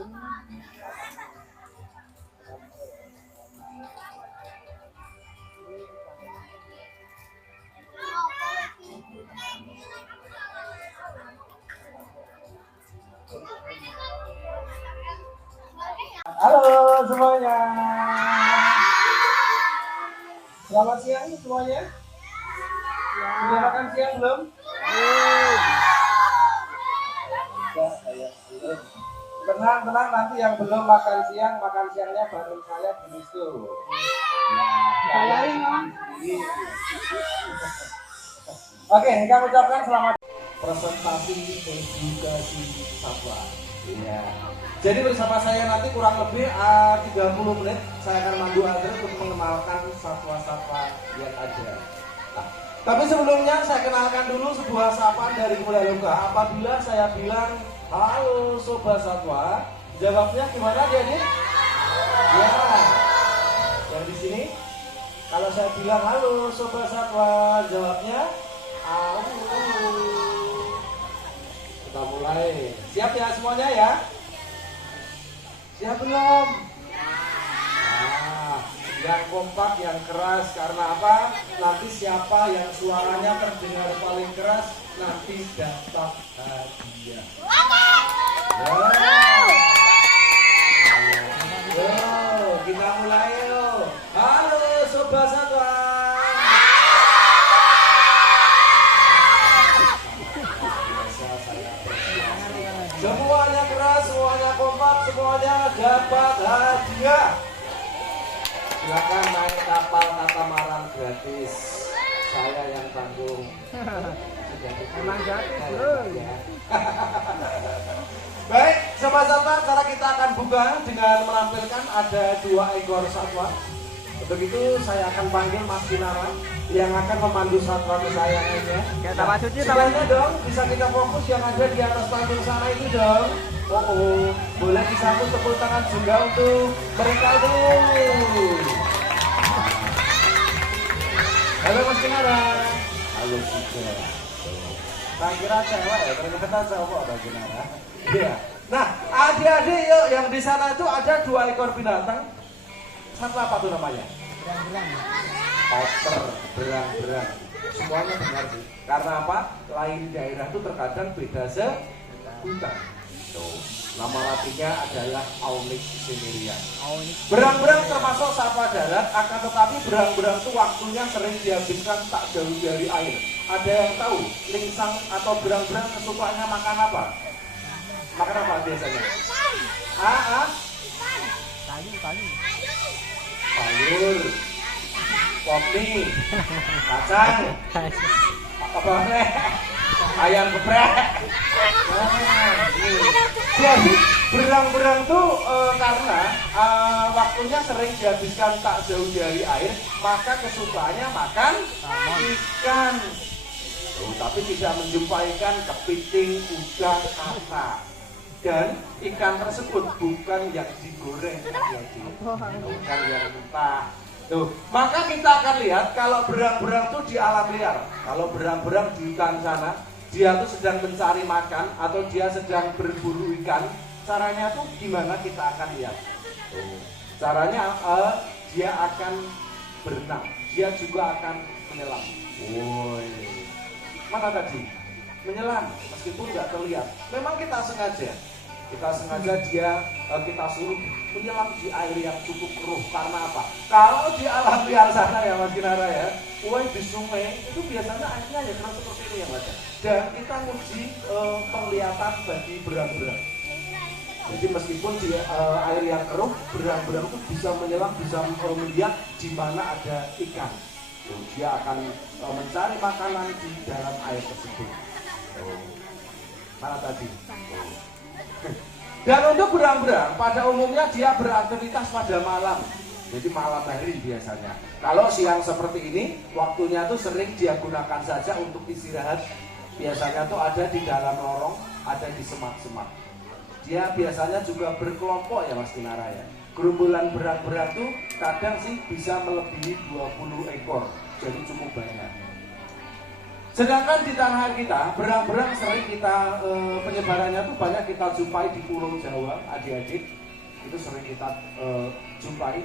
Halo semuanya. Selamat siang semuanya. Sudah makan siang belum? Tenang, nanti yang belum makan siangnya bareng saya di situ. Oke, kami ucapkan selamat presentasi edukasi satwa. Iya. Jadi bersama saya nanti kurang lebih 30 menit saya akan mandu aja untuk mengenalkan satwa-satwa yang ada. Nah, tapi sebelumnya saya kenalkan dulu sebuah sapaan dari Mulia Loka. Apabila saya bilang halo sobat satwa, jawabnya gimana dia nih? Ya, yang di sini. Kalau saya bilang halo sobat satwa, jawabnya au. Kita mulai. Siap ya semuanya ya? Siap belum? Nah, yang kompak, yang keras. Karena apa? Nanti siapa yang suaranya terdengar paling keras nanti dapat hadiah. Kita mulai yuk. Halo sobat satwa. Semuanya keras, semuanya kompak, semuanya dapat hadiah. Silakan naik kapal katamaran gratis. Saya yang tanggung. Emang gratis loh. Baik, sobat satwa, cara kita akan buka dengan menampilkan ada 2 ekor satwa. Begitu saya akan panggil Mas Kinara yang akan memandu satwa kesayangannya. Sebenarnya dong, bisa kita fokus yang ada di atas panggung sana itu dong. Boleh disambut tepuk tangan juga untuk mereka itu. Halo Mas Kinara. Halo juga. Tak kira cewek ya, ternyata cowok Mas Kinara. Iya. Nah, adik-adik yuk, yang di sana itu ada 2 ekor binatang. Satu apa tuh namanya? Berang-berang. Otter, berang-berang. Semuanya benar sih. Karena apa? Lain daerah itu terkadang beda sebutan. Nama latinnya adalah Aunix cinerea. Berang-berang termasuk satwa darat, akan tetapi berang-berang itu waktunya sering dihabiskan tak jauh dari air. Ada yang tahu lingsang atau berang-berang kesukaannya makan apa? Makan apa biasanya? Kayu. Sayur, kopi, kacang, apa ayam geprek. Jadi berang-berang tuh karena waktunya sering dihabiskan tak jauh dari air, maka kesukaannya makan ikan. Tapi tidak menjumpai ikan, kepiting, udang, apa. Dan ikan tersebut bukan yang digoreng, bukan yang mentah. Maka kita akan lihat kalau berang-berang itu di alam liar. Kalau berang-berang di hutan sana, dia tuh sedang mencari makan atau dia sedang berburu ikan. Caranya tuh gimana kita akan lihat. Caranya dia akan berenang, dia juga akan menyelam. Mana tadi? Menyelam, meskipun nggak terlihat. Memang kita sengaja dia kita suruh menyelam di air yang cukup keruh. Karena apa? Kalau di alam liar sana ya Mas Kinara ya, di sungai itu biasanya airnya ya keruh seperti ini ya Mas. Dan kita nguji penglihatan bagi berang-berang. Jadi meskipun di air yang keruh, berang-berang itu bisa menyelam, bisa melihat di mana ada ikan. Dia akan mencari makanan di dalam air tersebut. Mana tadi? Dan untuk berang-berang pada umumnya dia beraktivitas pada malam. Jadi malam hari biasanya. Kalau siang seperti ini, waktunya tuh sering dia gunakan saja untuk istirahat. Biasanya tuh ada di dalam lorong, ada di semak-semak. Dia biasanya juga berkelompok ya Mas Kinara ya. Gerombolan berang-berang tuh kadang sih bisa melebihi 20 ekor. Jadi cukup banyak. Sedangkan di tanah air kita, berang-berang sering kita penyebarannya tuh banyak kita jumpai di Pulau Jawa, adik-adik. Itu sering kita jumpai.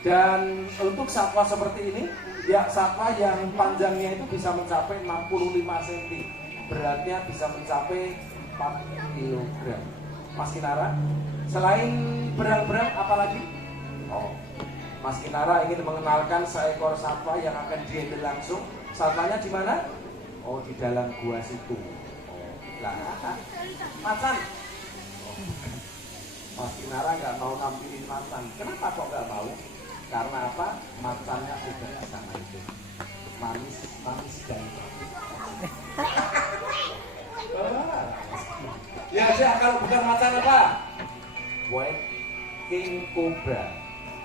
Dan untuk satwa seperti ini, ya satwa yang panjangnya itu bisa mencapai 65 cm, beratnya bisa mencapai 4 kg. Mas Kinara, selain berang-berang apa lagi? Oh, Mas Kinara ingin mengenalkan seekor satwa yang akan dihandle langsung. Satwanya di mana? Oh, di dalam gua situ. Oh, lah, macan. Oh. Mas Kinara nggak mau nampilin macan. Kenapa kok nggak mau? Karena apa? Macannya sudah sama itu. Manis, manis dan ya, kalau bukan macan apa? White King Cobra.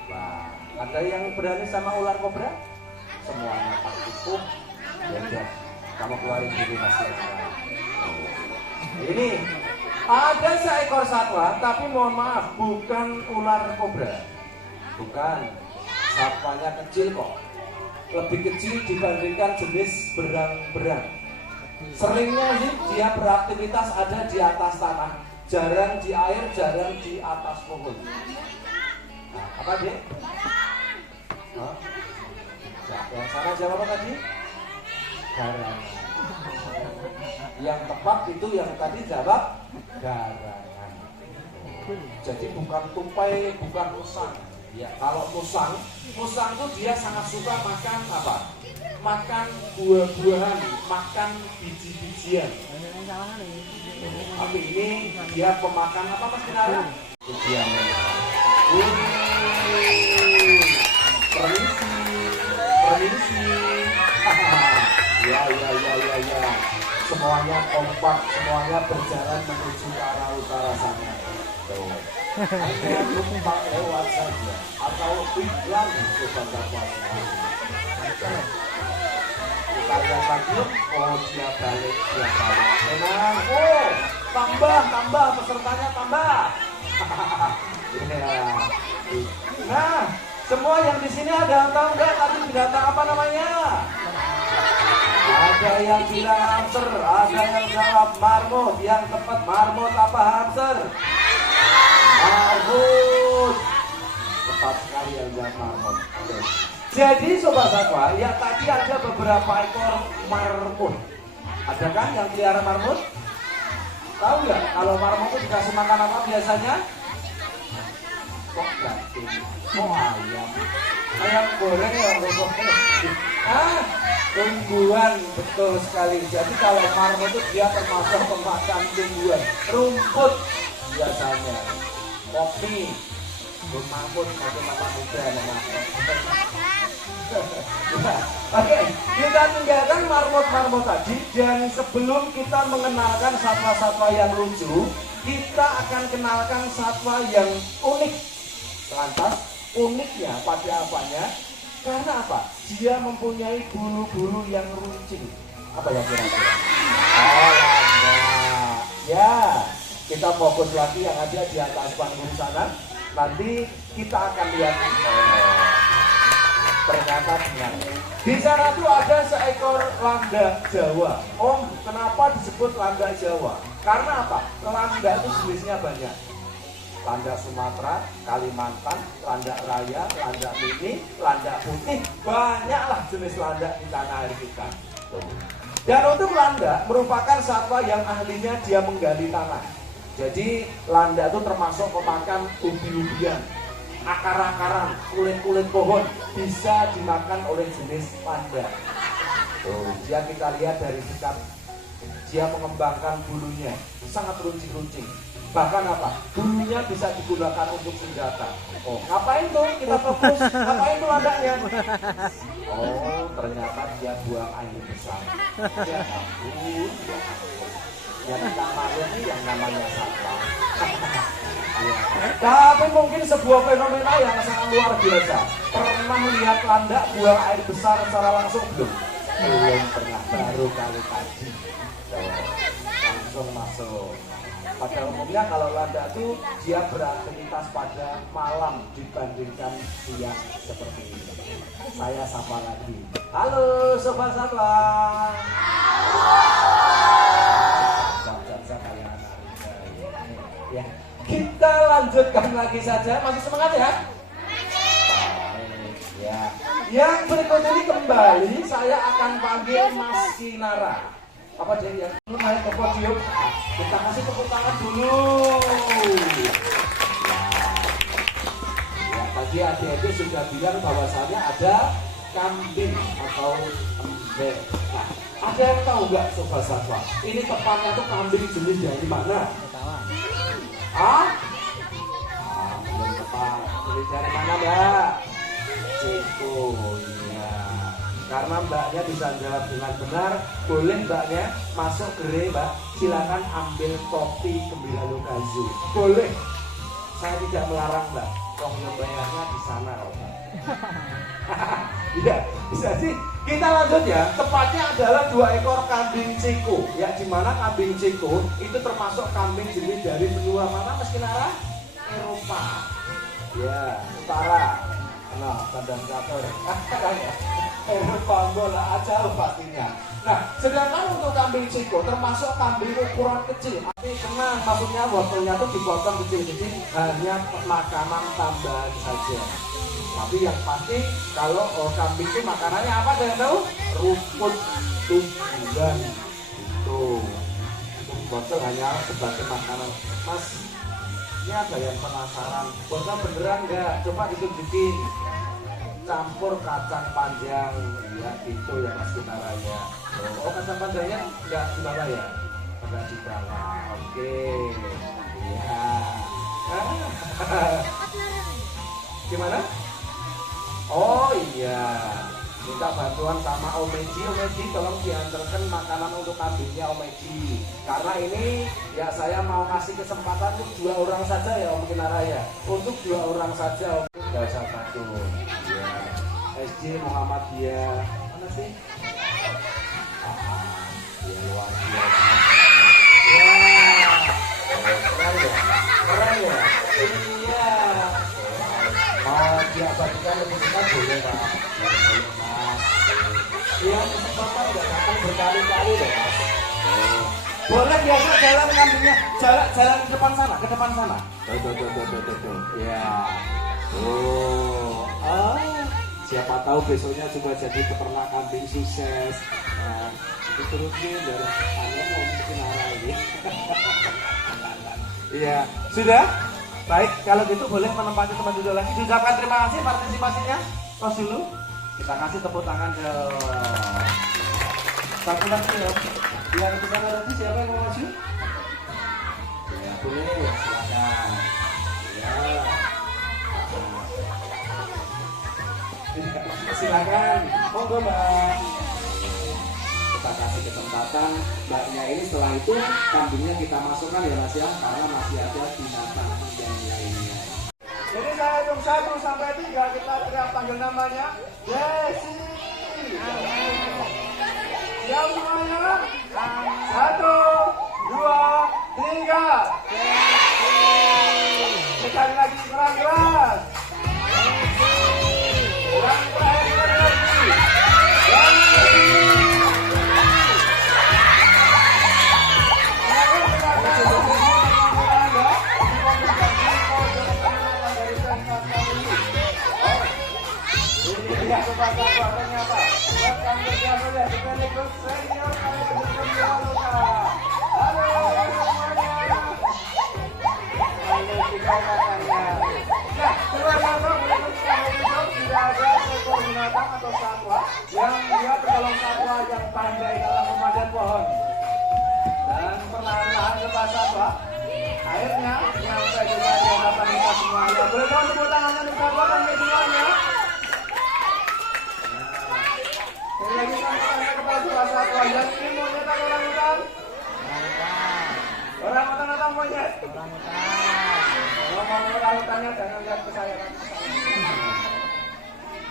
Wah, ada yang berani sama ular kobra? Semuanya tak cukup. Ya udah, kamu keluarin diri masih. Ini ada seekor satwa, tapi mohon maaf, bukan ular kobra. Bukan, satwanya kecil kok. Lebih kecil dibandingkan jenis berang-berang. Seringnya sih dia beraktivitas ada di atas tanah, jarang di air, jarang di atas pohon. Nah, apa dia? Hah? Yang salah jawab apa tadi? Garangan. Yang tepat itu yang tadi jawab garangan. Jadi bukan tupai, bukan musang. Ya, kalau musang itu dia sangat suka makan apa? Makan buah-buahan, makan biji-bijian. Tapi ini dia pemakan apa Mas Kinara? Bijian. Permisi. Ya. Semuanya kompak, semuanya berjalan menuju ke arah utara sana. Tuh. Hanya numpang lewat saja atau iklan sobat kuasa. Kita lihat lagi, oh dia balik. Tenang, oh tambah, pesertanya tambah. Ya. Nah, semua yang di sini ada yang tahu nggak tadi binatang apa namanya? Ada yang bilang hamster, ada yang jawab marmut. Yang tepat marmut apa hamster? Marmut. Tepat sekali yang jawab marmut. Jadi sobat satwa, ya tadi ada beberapa ekor marmut. Ada kan yang pelihara marmut? Tahu nggak kalau marmut itu dikasih makan apa biasanya? Kok daging? Oh ayam. Ayam goreng ya tumbuhan, betul sekali. Jadi kalau marmut itu dia termasuk pemakan tumbuhan. Rumput biasanya. Kopi. Marmut atau mama muda Oke, kita tinggalkan marmut-marmut tadi. Dan sebelum kita mengenalkan satwa-satwa yang lucu, kita akan kenalkan satwa yang unik. Lantas uniknya pada apanya? Karena apa? Dia mempunyai bulu-bulu yang runcing. Apa yang kira-kira? Oh, landa. Ya, kita fokus lagi yang ada di atas panggung sana. Nanti kita akan lihat. Ternyata benar. Di sana tuh ada seekor landa Jawa. Oh, kenapa disebut landa Jawa? Karena apa? Landa itu jenisnya banyak. Landa Sumatera, Kalimantan, landa raya, landa mini, landa putih. Banyaklah jenis landa di tanah air kita. Dan untuk landa merupakan satwa yang ahlinya dia menggali tanah. Jadi landa itu termasuk pemakan ubi-ubian, akar-akaran, kulit-kulit pohon bisa dimakan oleh jenis landa. Dia kita lihat dari dekat, dia mengembangkan bulunya, sangat runcing-runcing. Bahkan apa? Bulunya bisa digunakan untuk senjata. Oh, ngapain tuh? Kita fokus. Ngapain tuh landanya? Oh, ternyata dia buang air besar. Ya ampun, ya ampun. Yang namanya ini yang namanya satwa. Ya. Tapi mungkin sebuah fenomena yang sangat luar biasa. Pernah lihat landak buang air besar secara langsung belum? Belum pernah, baru kali tadi. langsung masuk. Pada umumnya kalau landak itu dia beraktivitas pada malam dibandingkan siang seperti ini. Saya sapa lagi. Halo sobat satwa. Ya, kita lanjutkan lagi saja. Masih semangat ya? Ya. Yang berikut ini kembali saya akan panggil Mas Kinara. Apa dia yang dulu naik ke podium? Kita kasih tepuk tangan dulu. Ya, tadi adik-adik sudah bilang bahwasannya ada kambing atau embek. Nah, ada yang tahu nggak sobat satwa? Ini tepatnya tuh kambing jenis dari mana? Ah? Belum tepat. Jenis dari mana, Mbak? Ceko. Ya. Karena mbaknya bisa jawab dengan benar, boleh mbaknya masuk gerai, Mbak. Silakan ambil kopi Gembira Gazu. Boleh. Saya tidak melarang, Mbak. Kok bayarnya di sana, Mbak. Iya, bisa sih. Kita lanjut ya. Tepatnya adalah 2 ekor kambing ceko. Ya, di mana kambing ceko itu termasuk kambing jenis dari benua mana, Mas Kinara? Eropa. Ya, utara. Nah, badan catur. Eropa bola aja pastinya. Nah, sedangkan untuk kambing ceko termasuk kambing ukuran kecil. Tapi tenang, maksudnya wortelnya tuh dipotong kecil-kecil, hanya makanan tambahan saja. Tapi yang pasti kalau kambing itu makanannya apa saya tahu? Rumput tumbuhan itu. Wortel hanya sebagai makanan. Mas, ini ada yang penasaran. Wortel beneran nggak? Coba ditunjukin. Campur kacang panjang, ya itu ya Mas Kinara ya. Oh kacang panjangnya nggak dibawa ya? Nggak dibawa. Oke. Iya. Gimana? Oh iya, minta bantuan sama Om Meji. Om Meji tolong diantarkan makanan untuk kambingnya Om Meji. Karena ini ya saya mau kasih kesempatan untuk 2 orang saja ya Om Kinara ya. Untuk 2 orang saja Om. Gak usah takut. Ya. SJ Muhammadiyah. Mana sih? Ya luar biasa. Ya. Keren ya. Keren ya. Iya. Mau diabadikan lebih dekat boleh Pak. Boleh Mas. Iya kesempatan nggak datang berkali-kali deh Mas. Boleh biasa jalan kambingnya, jalan ke depan sana, ke depan sana. Tuh. Ya. Siapa tahu besoknya coba jadi peternak kambing sukses. Nah, itu terusin dari Anda mau bikin arah ini. Iya, sudah. Baik, kalau gitu boleh menempati tempat duduk lagi. Diucapkan terima kasih partisipasinya. Tos dulu. Kita kasih tepuk tangan dong. Satu lagi ya. Yang itu sana lagi siapa yang mau maju? Ya boleh, silakan. Ya. Silakan. Monggo Mbak. Kita kasih kesempatan mbaknya ini. Setelah itu kambingnya kita masukkan ya Mas ya, karena masih ada binatang yang lainnya. Jadi saya hitung 1 sampai 3, kita teriak panggil namanya Desi. Siap semuanya? 1, 2, 3. Sekali lagi keras-keras. Kurang terakhir lagi. Yang dia tergolong satwa yang pandai dalam memanjat pohon dan perlahan-lahan lepas satwa akhirnya sampai juga di hadapan kita semuanya. Boleh dong tepuk tangannya untuk satwa dan semuanya. Sekali lagi tangannya kepada sebuah satwa yang ini monyet atau orangutan? Orangutan atau monyet? Kalau mau orangutannya jangan lihat ke saya.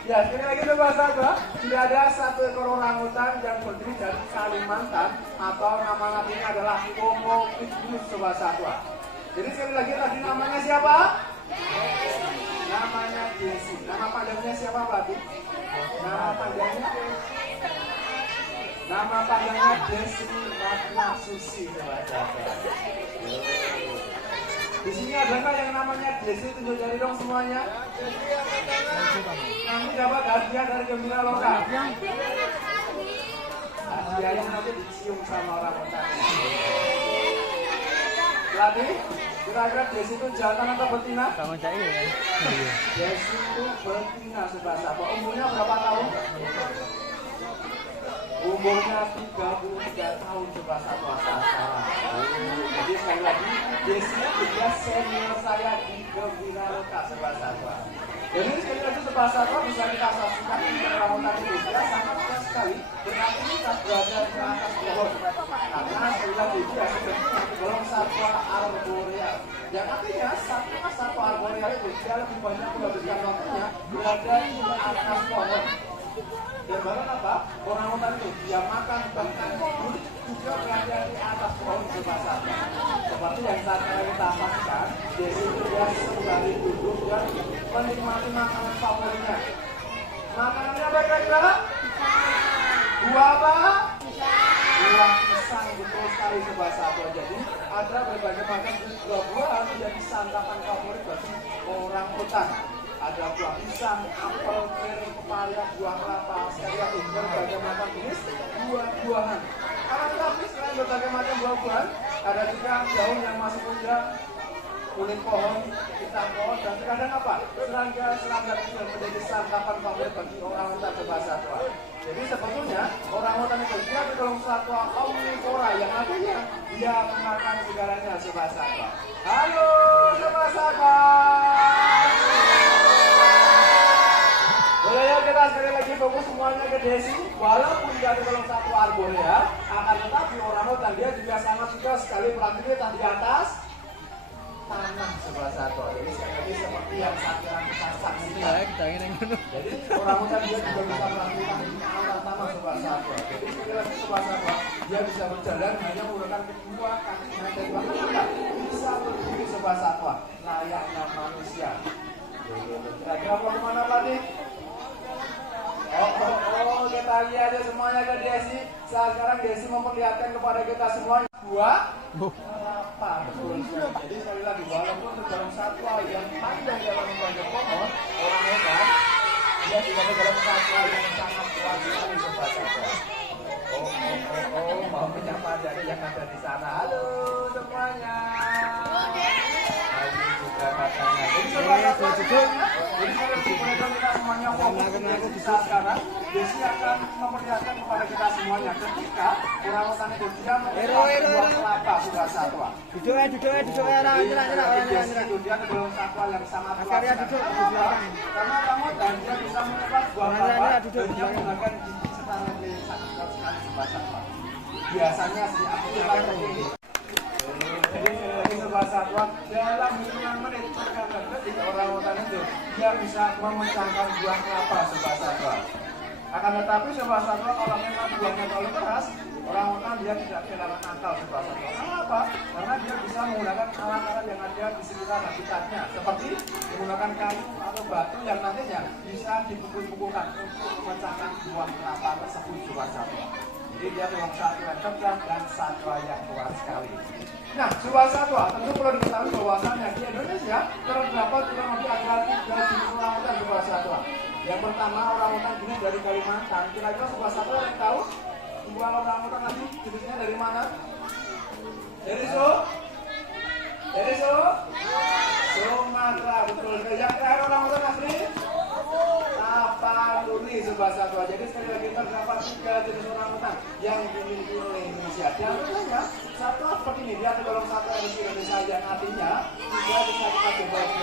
Ya, sekali lagi sobat satwa, tidak ada satu ekor orangutan yang berdiri dari Kalimantan atau nama latinnya adalah Homo pygmus sobat satwa. Jadi sekali lagi tadi namanya siapa? Namanya Desi. Nama panjangnya siapa berarti? Nama panjangnya Desi Ratna Susi sobat satwa. Di sini ada nggak yang namanya Desi? Tunjuk jari dong semuanya. Kamu dapat hadiah dari Gembira Lokal. Hadiahnya nanti dicium sama orang utan. Lagi, kira-kira Desi itu jantan atau betina? Sama saya ya. Desi itu betina sobat satwa. Umurnya berapa tahun? Umurnya 33 tahun sobat satwa. Jadi sekali lagi, Desi juga senior saya di Gembira Lokal sobat satwa. Jadi sekali lagi sobat satwa bisa kita saksikan orangutan Indonesia sangat mudah sekali beraktivitas berada di atas pohon. Karena sekali lagi dia sebenarnya tergolong satwa arboreal. Yang artinya satwa arboreal itu dia lebih banyak menghabiskan waktunya berada di atas pohon. Dan bahkan apa? Orangutan itu dia makan bahkan tidur juga berada di atas pohon sobat satwa. Seperti yang saat kita saksikan, Desi itu dia sembari duduk dan menikmati makanan favoritnya. Makanannya apa kira-kira? Buah apa? Buah pisang, betul sekali sobat satwa. Jadi ada berbagai macam buah-buahan menjadi santapan favorit bagi orang utan. Ada buah pisang, apel, peri, pepaya, buah kelapa, sekali lagi berbagai macam jenis buah-buahan. Karena tetapi selain berbagai macam buah-buahan, ada juga daun yang masih muda, kulit pohon, pisang pohon, dan terkadang apa? Serangga kecil menjadi santapan favorit bagi orang utan sobat satwa. Jadi sebetulnya orang utan itu dia tergolong satwa omnivora yang artinya dia memakan segalanya sobat satwa. Halo sobat satwa. Boleh ya kita sekali lagi fokus semuanya ke Desi. Walaupun dia tergolong satwa arboreal, akan tetapi orang utan dia juga sangat suka sekali beraktivitas di atas tanah sobat satwa. Jadi sekali lagi seperti yang sekarang kita saksikan. Jadi orang utan dia juga bisa beraktivitas di atas tanah sobat satwa. Jadi sekali lagi sobat satwa, dia bisa berjalan hanya menggunakan kedua kakinya dan bahkan bisa berdiri sobat satwa layaknya manusia. Kira-kira mau kemana tadi? Kita lihat aja semuanya ke Desi. Sekarang Desi memperlihatkan kepada kita semuanya buah kelapa. Jadi sekali lagi, walaupun tergolong satwa yang panjang dalam memanjat pohon, orang utan dia juga tergolong satwa yang sangat kuat sekali sobat satwa. Mau menyapa adik yang ada di sana. Halo semuanya. Juga katanya. Jadi sobat satwa semuanya. Jadi kalau kita semuanya fokus ke Desi sekarang, Desi akan memperlihatkan kepada kita semuanya ketika orangutan itu dia mengeluarkan buah kelapa sobat satwa. Duduk ya, Desi itu dia tergolong satwa yang sangat kuat. Karena orangutan dia bisa mengeluarkan buah kelapa dan dia menggunakan gigi serta lele yang sangat kuat sekali sobat satwa. Biasanya sih aktivitas seperti ini. Jadi sekali lagi sobat satwa, dalam hitungan menit terkadang ketika orangutan itu dia bisa memecahkan buah kelapa sobat satwa. Akan tetapi sobat satwa, kalau memang buahnya terlalu keras, orangutan dia tidak kehilangan akal sobat satwa. Karena apa? Karena dia bisa menggunakan alat-alat yang ada di sekitar habitatnya, seperti menggunakan kayu atau batu yang nantinya bisa dipukul-pukulkan untuk memecahkan buah kelapa tersebut sobat satwa. Jadi dia memang satwa yang cerdas dan satwa yang kuat sekali. Nah, sobat satwa, tentu perlu diketahui bahwasannya di Indonesia terdapat kurang lebih ada 3 jenis orangutan sobat satwa. Yang pertama orangutan jenis dari Kalimantan. Kira-kira sobat satwa yang tahu dua orangutan lagi jenisnya dari mana? Dari Sumatera, betul. Yang terakhir orangutan asli Tapanuli sobat satwa. Jadi sekali lagi terdapat 3 jenis orangutan yang dimiliki oleh Indonesia. Dan tentunya satwa seperti ini dia tergolong satwa yang Indonesia yang artinya juga bisa kita coba di